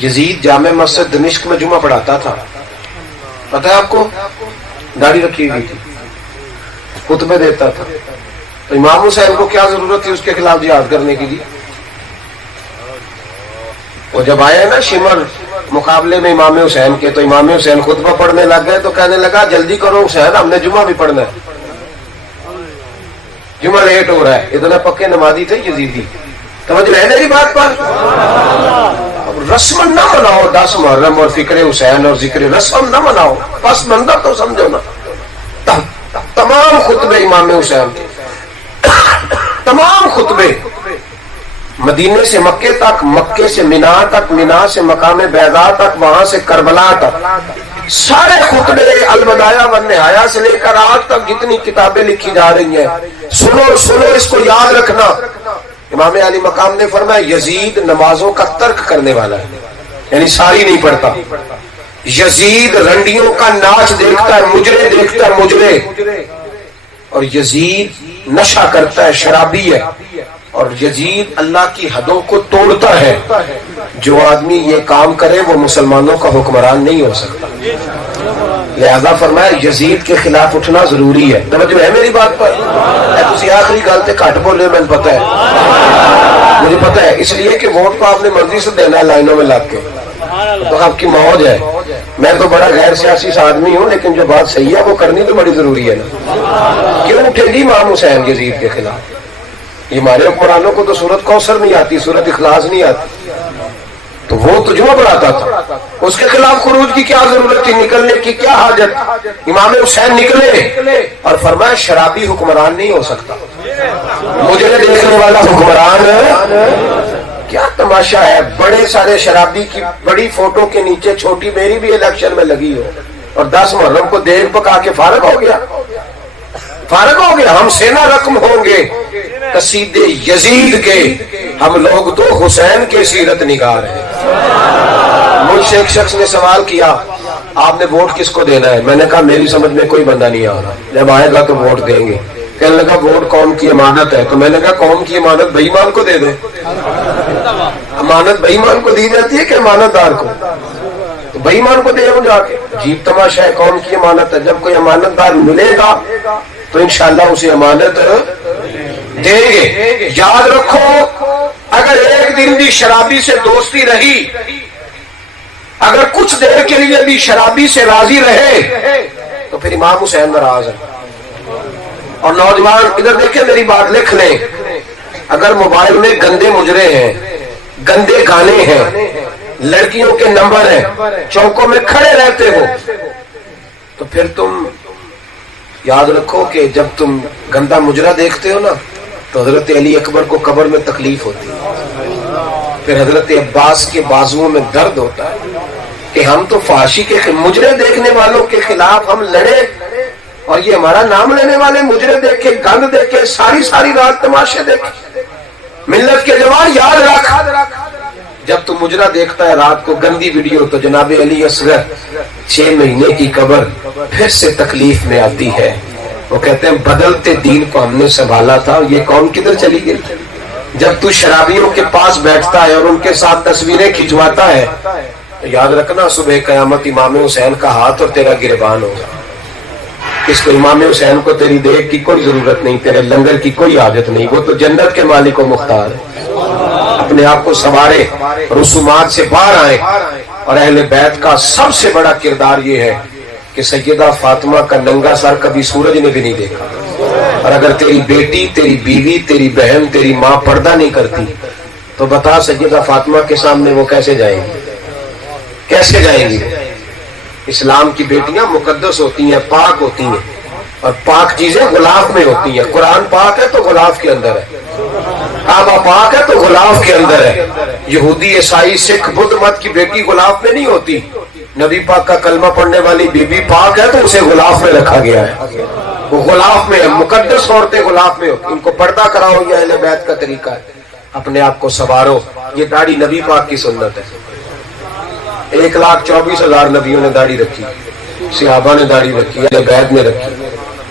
یزید جامع مسجد دمشق میں جمعہ پڑھاتا تھا، پتہ ہے آپ کو؟ داڑھی رکھی ہوئی تھی، خطبے دیتا تھا. تو امام حسین کو کیا ضرورت تھی اس کے خلاف جہاد کرنے کی؟ وہ جب آئے نا شمر مقابلے میں امام حسین کے، تو امام حسین خطبہ پڑھنے لگ گئے تو کہنے لگا جلدی کرو حسین، ہم نے جمعہ بھی پڑھنا ہے، جمعہ لیٹ ہو رہا ہے. اتنا پکے نمازی تھے یزیدی. توجہ ہے میری بات پر؟ رسم نہ مناؤ 10 محرم اور فکر حسین اور ذکر رسم نہ مناؤ، پس منظر تو سمجھو نا. تمام خطبے امام حسین کے، تمام خطبے مدینے سے مکے تک، مکے سے مینا تک، مینا سے مقام بیضاء تک، وہاں سے کربلا تک، سارے خطبے البدایہ والنہایہ سے لے کر آج تک جتنی کتابیں لکھی جا رہی ہیں، سنو سنو اس کو یاد رکھنا. امام علی مقام نے فرمایا یزید نمازوں کا ترک کرنے والا ہے، یعنی ساری نہیں پڑھتا. یزید رنڈیوں کا ناچ دیکھتا ہے، مجرے دیکھتا ہے، مجرے. اور یزید نشہ کرتا ہے، شرابی ہے. اور یزید اللہ کی حدوں کو توڑتا ہے. جو آدمی یہ کام کرے وہ مسلمانوں کا حکمران نہیں ہو سکتا. لہذا فرمایا یزید کے خلاف اٹھنا ضروری ہے. توجہ ہے میری بات پر؟ تسی آخری گل تے گھٹ بولے، میں پتہ ہے، مجھے پتہ ہے، اس لیے کہ ووٹ تو آپ نے مرضی سے دینا ہے لائنوں میں لگ کے، تو آپ کی موج ہے. میں تو بڑا غیر سیاسی آدمی ہوں، لیکن جو بات صحیح ہے وہ کرنی تو بڑی ضروری ہے نا. کیوں اٹھے گی امام حسین یزید کے خلاف؟ یہ ہمارے حکمرانوں کو تو سورت کوثر نہیں آتی، سورت اخلاص نہیں آتی. تو وہ تو جمعہ پڑھاتا تھا، اس کے خلاف خروج کی کیا ضرورت تھی؟ نکلنے کی کیا حاجت؟ امام حسین نکلے اور فرمایا شرابی حکمران نہیں ہو سکتا، مجھے دیکھنے والا حکمران. کیا تماشا ہے، بڑے سارے شرابی کی بڑی فوٹو کے نیچے چھوٹی میری بھی الیکشن میں لگی ہو، اور 10 محرم کو دیگ پکا کے فارغ ہو گیا، فارغ ہو گیا. ہم سینا رقم ہوں گے قصیدے یزید کے، ہم لوگ تو حسین کے سیرت نگار ہیں. مجھ سے ایک شخص نے سوال کیا آپ نے ووٹ کس کو دینا ہے؟ میں نے کہا میری سمجھ میں کوئی بندہ نہیں آ رہا، جب آئے گا تو ووٹ دیں گے. کہنے لگا ووٹ قوم کی امانت ہے. تو میں نے کہا قوم کی امانت بے ایمان کو دے دیں. امانت بے ایمان کو دی جاتی ہے کہ امانت دار کو؟ تو بے ایمان کو دے جا کے. عجیب تماشا ہے، قوم کی امانت ہے. جب کوئی امانت دار ملے گا تو انشاءاللہ اسے امانت دیں گے. یاد رکھو اگر ایک دن بھی شرابی سے دوستی رہی، اگر کچھ دیر کے لیے بھی شرابی سے راضی رہے، تو پھر امام حسین ناراض ہے. اور نوجوان ادھر دیکھیں، میری بات لکھ لیں، اگر موبائل میں گندے مجرے ہیں، گندے گانے ہیں، لڑکیوں کے نمبر ہیں، چوکوں میں کھڑے رہتے ہو، تو پھر تم یاد رکھو کہ جب تم گندا مجرا دیکھتے ہو نا تو حضرت علی اکبر کو قبر میں تکلیف ہوتی ہے، پھر حضرت عباس کے بازوؤں میں درد ہوتا ہے کہ ہم تو فحاشی کے مجرے دیکھنے والوں کے خلاف ہم لڑے، اور یہ ہمارا نام لینے والے مجرے دیکھے، گند دیکھے، ساری رات تماشے دیکھے. ملت کے جوان یاد رکھ، جب تو مجرا دیکھتا ہے رات کو گندی ویڈیو، تو جناب علی اصغر 6 مہینے کی قبر پھر سے تکلیف میں آتی ہے. وہ کہتے ہیں بدلتے دین کو ہم نے سنبھالا تھا، یہ قوم کدھر چلی گئی؟ جب تو شرابیوں کے پاس بیٹھتا ہے اور ان کے ساتھ تصویریں کھنچواتا ہے، تو یاد رکھنا صبح قیامت امام حسین کا ہاتھ اور تیرا گریبان ہوگا. اس کو امام حسین کو تیری دیکھ کی کوئی ضرورت نہیں، تیرے لنگر کی کوئی حاجت نہیں، وہ تو جنت کے مالک و مختار ہے. اپنے آپ کو سنوارے، رسومات سے باہر آئے. اور اہل بیت کا سب سے بڑا کردار یہ ہے کہ سیدہ فاطمہ کا ننگا سر کبھی سورج نے بھی نہیں دیکھا. اور اگر تیری بیٹی، تیری بیوی، تیری بہن، تیری ماں پردہ نہیں کرتی تو بتا سیدہ فاطمہ کے سامنے وہ کیسے جائیں گی؟ کیسے جائیں گی؟ اسلام کی بیٹیاں مقدس ہوتی ہیں، پاک ہوتی ہیں، اور پاک چیزیں غلاف میں ہوتی ہیں. قرآن پاک ہے تو غلاف کے اندر ہے، کعبہ پاک ہے تو غلاف کے اندر ہے. یہودی، عیسائی، سکھ، بدھ مت کی بیٹی غلاف میں نہیں ہوتی. نبی پاک کا کلمہ پڑھنے والی بی بی پاک ہے تو اسے غلاف میں رکھا گیا ہے، وہ غلاف میں ہے. مقدس عورتیں غلاف میں ہوتی، ان کو پردہ کراؤ، یہ اہل بیت کا طریقہ ہے. اپنے آپ کو سنوارو. یہ داڑھی نبی پاک کی سنت ہے. 1,24,000 نبیوں نے داڑھی رکھی، صحابہ نے داڑھی رکھی، اہل بیت نے رکھی،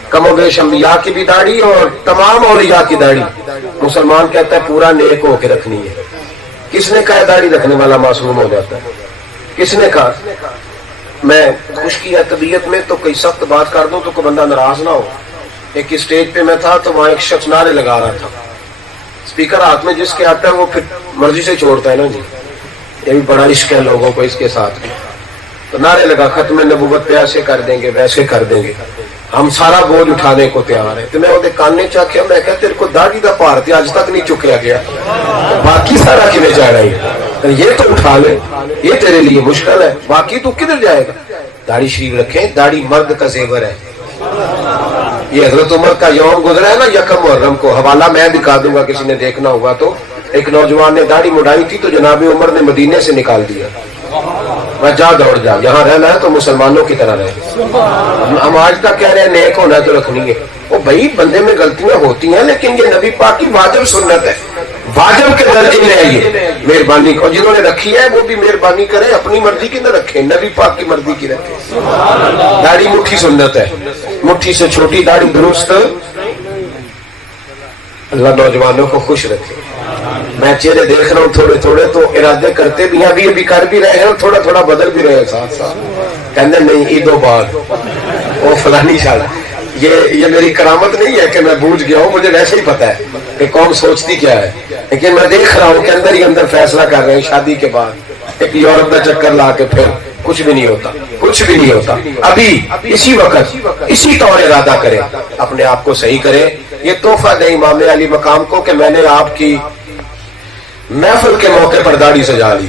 کم و بیش انبیاء کی بھی داڑھی اور تمام اولیاء کی داڑھی. مسلمان کہتا ہے پورا نیک ہو کے رکھنی ہے. کس نے کہا داڑھی رکھنے والا معصوم ہو جاتا ہے؟ کس نے کہا؟ میں خشکی ہے طبیعت میں تو کوئی سخت بات کر دوں تو کوئی بندہ ناراض نہ ہو. ایک اسٹیج پہ میں تھا تو وہاں ایک شخص نعرے لگا رہا تھا. اسپیکر ہاتھ میں جس کے آتا ہے وہ پھر مرضی سے چھوڑتا ہے نا جی. یہ بھی بڑا عشق ہے لوگوں کو اس کے ساتھ بھی. تو نعرے لگا ختم نبوت پہ ایسے کر دیں گے ویسے کر دیں گے, ہم سارا بوجھ اٹھانے کو تیار ہیں. تو میں وہ کاننے چاکیا, میں کہا تیرے کو داڑھی دا پار تھی آج تک نہیں چکیا گیا, باقی سارا کدھر جا رہا ہے, یہ تو اٹھا لے, یہ تیرے لیے مشکل ہے, باقی تو کدھر جائے گا. داڑھی شریف رکھیں, داڑھی مرد کا زیور ہے. یہ حضرت عمر کا یوم گزرا ہے نا یکم محرم کو, حوالہ میں دکھا دوں گا کسی نے دیکھنا ہوگا تو. ایک نوجوان نے داڑھی مڈائی تھی تو جناب عمر نے مدینے سے نکال دیا, میں جا دوڑ جا, یہاں رہنا ہے تو مسلمانوں کی طرح رہے. ہم آج تک کہہ رہے ہیں نیک ہونا ہے تو رکھنی ہے. وہ بھائی بندے میں غلطیاں ہوتی ہیں لیکن یہ نبی پاک کی واجب سنت ہے, واجب کے درجے میں ہے. یہ مہربانی اور جنہوں نے رکھی ہے وہ بھی مہربانی کریں, اپنی مرضی کی نہ رکھیں, نبی پاک کی مرضی کی رکھیں. داڑھی مٹھی سنت ہے, مٹھی سے چھوٹی داڑھی درست. اللہ نوجوانوں کو خوش رکھے. میں چہرے دیکھ رہا ہوں تھوڑے تھوڑے تو ارادے کرتے بھی ہیں, ابھی کر بھی رہے ہیں, تھوڑا تھوڑا بدل بھی رہے ہیں ساتھ ساتھ. کہنے نہیں عیدوں بعد وہ فلانی شال, یہ میری کرامت نہیں ہے کہ میں بوجھ گیا ہوں, مجھے ویسے ہی پتا ہے کہ قوم سوچتی کیا ہے. لیکن میں دیکھ رہا ہوں کہ اندر ہی اندر فیصلہ کر رہے ہیں شادی کے بعد ایک یورپ کا چکر لا کے پھر کچھ بھی نہیں ہوتا, کچھ بھی نہیں ہوتا. ابھی اسی وقت اسی طور ارادہ کرے, اپنے آپ کو صحیح کرے. یہ تحفہ دے امام علی مقام کو کہ میں نے آپ کی محفل کے موقع پر داڑھی سجا لی.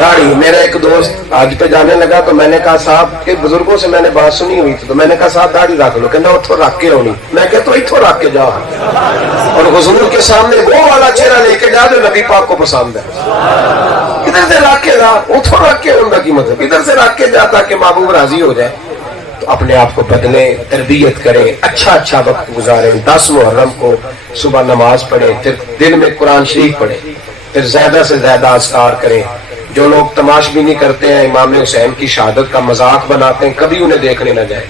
داڑھی, میرا ایک دوست آج پہ جانے لگا تو میں نے کہا صاحب کے بزرگوں سے میں نے بات سنی ہوئی تھی, تو میں نے کہا صاحب داڑھی رکھ لو, کہنا اتھو رکھ کے ہونی. میں کہتا ہوں اتھو رکھ کے جا, اور حضور کے سامنے وہ والا چہرہ لے کے جا جو نبی پاک کو پسند ہے. ادھر سے رکھ کے جا, اتھو رکھ کے ہونا کی مطلب ادھر سے رکھ کے جا تاکہ محبوب راضی ہو جائے. تو اپنے آپ کو بدلیں, تربیت کریں, اچھا وقت گزاریں. 10 محرم کو صبح نماز پڑھیں, پھر دن میں قرآن شریف پڑھیں, پھر زیادہ سے زیادہ اذکار کریں. جو لوگ تماشبینی کرتے ہیں, امام حسین کی شہادت کا مذاق بناتے ہیں, کبھی انہیں دیکھنے نہ جائیں,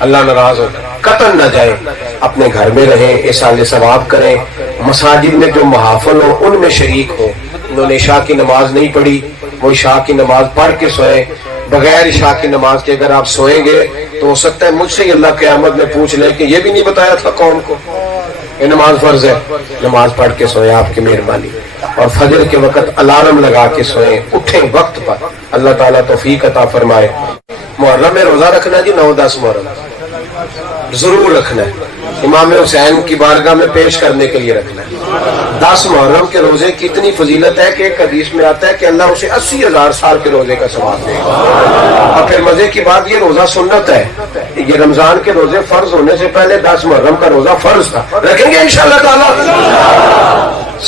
اللہ ناراض ہوتا ہے. قطن نہ جائیں, اپنے گھر میں رہیں, احسان ثواب کریں. مساجد میں جو محافل ہوں ان میں شریک ہوں. انہوں نے عشاء کی نماز نہیں پڑھی, وہ عشاء کی نماز پڑھ کے سوئیں. بغیر عشاء کی نماز کے اگر آپ سوئیں گے تو ہو سکتا ہے مجھ سے اللہ قیامت میں پوچھ لے کہ یہ بھی نہیں بتایا تھا قوم کو یہ نماز فرض ہے. نماز پڑھ کے سوئیں, آپ کی مہربانی. اور فجر کے وقت الارم لگا کے سوئیں, اٹھیں وقت پر. اللہ تعالیٰ توفیق عطا فرمائے. محرم میں روزہ رکھنا جی, 9-10 محرم ضرور رکھنا ہے. امام حسین کی بارگاہ میں پیش کرنے کے لیے رکھنا ہے. 10 محرم کے روزے کی اتنی فضیلت ہے کہ ایک حدیث میں آتا ہے کہ اللہ اسے 80,000 سال کے روزے کا ثواب دے گا. اور پھر مزے کی بات, یہ روزہ سنت ہے. یہ رمضان کے روزے فرض ہونے سے پہلے 10 محرم کا روزہ فرض تھا. رکھیں گے انشاءاللہ تعالی.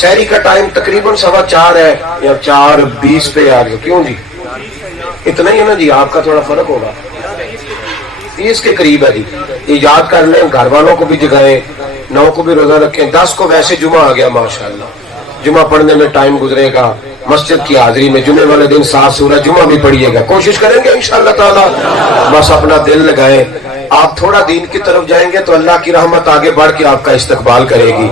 سحری کا ٹائم تقریباً 4:15 ہے یا 4:20 پہ آ گیا. کیوں جی اتنا ہی ہے نا جی, آپ کا تھوڑا فرق ہوگا, 30 کے قریب ہے جی. یہ یاد کر لیں, گھر والوں کو بھی جگائیں, 9 کو بھی روزہ رکھیں. 10 کو ویسے جمعہ آ گیا ماشاءاللہ, جمعہ پڑھنے میں ٹائم گزرے گا. مسجد کی حاضری میں جمعے والے دن 7 سورہ جمعہ بھی پڑھیے گا. کوشش کریں گے انشاءاللہ تعالی. بس اپنا دل لگائیں, آپ تھوڑا دین کی طرف جائیں گے تو اللہ کی رحمت آگے بڑھ کے آپ کا استقبال کرے گی.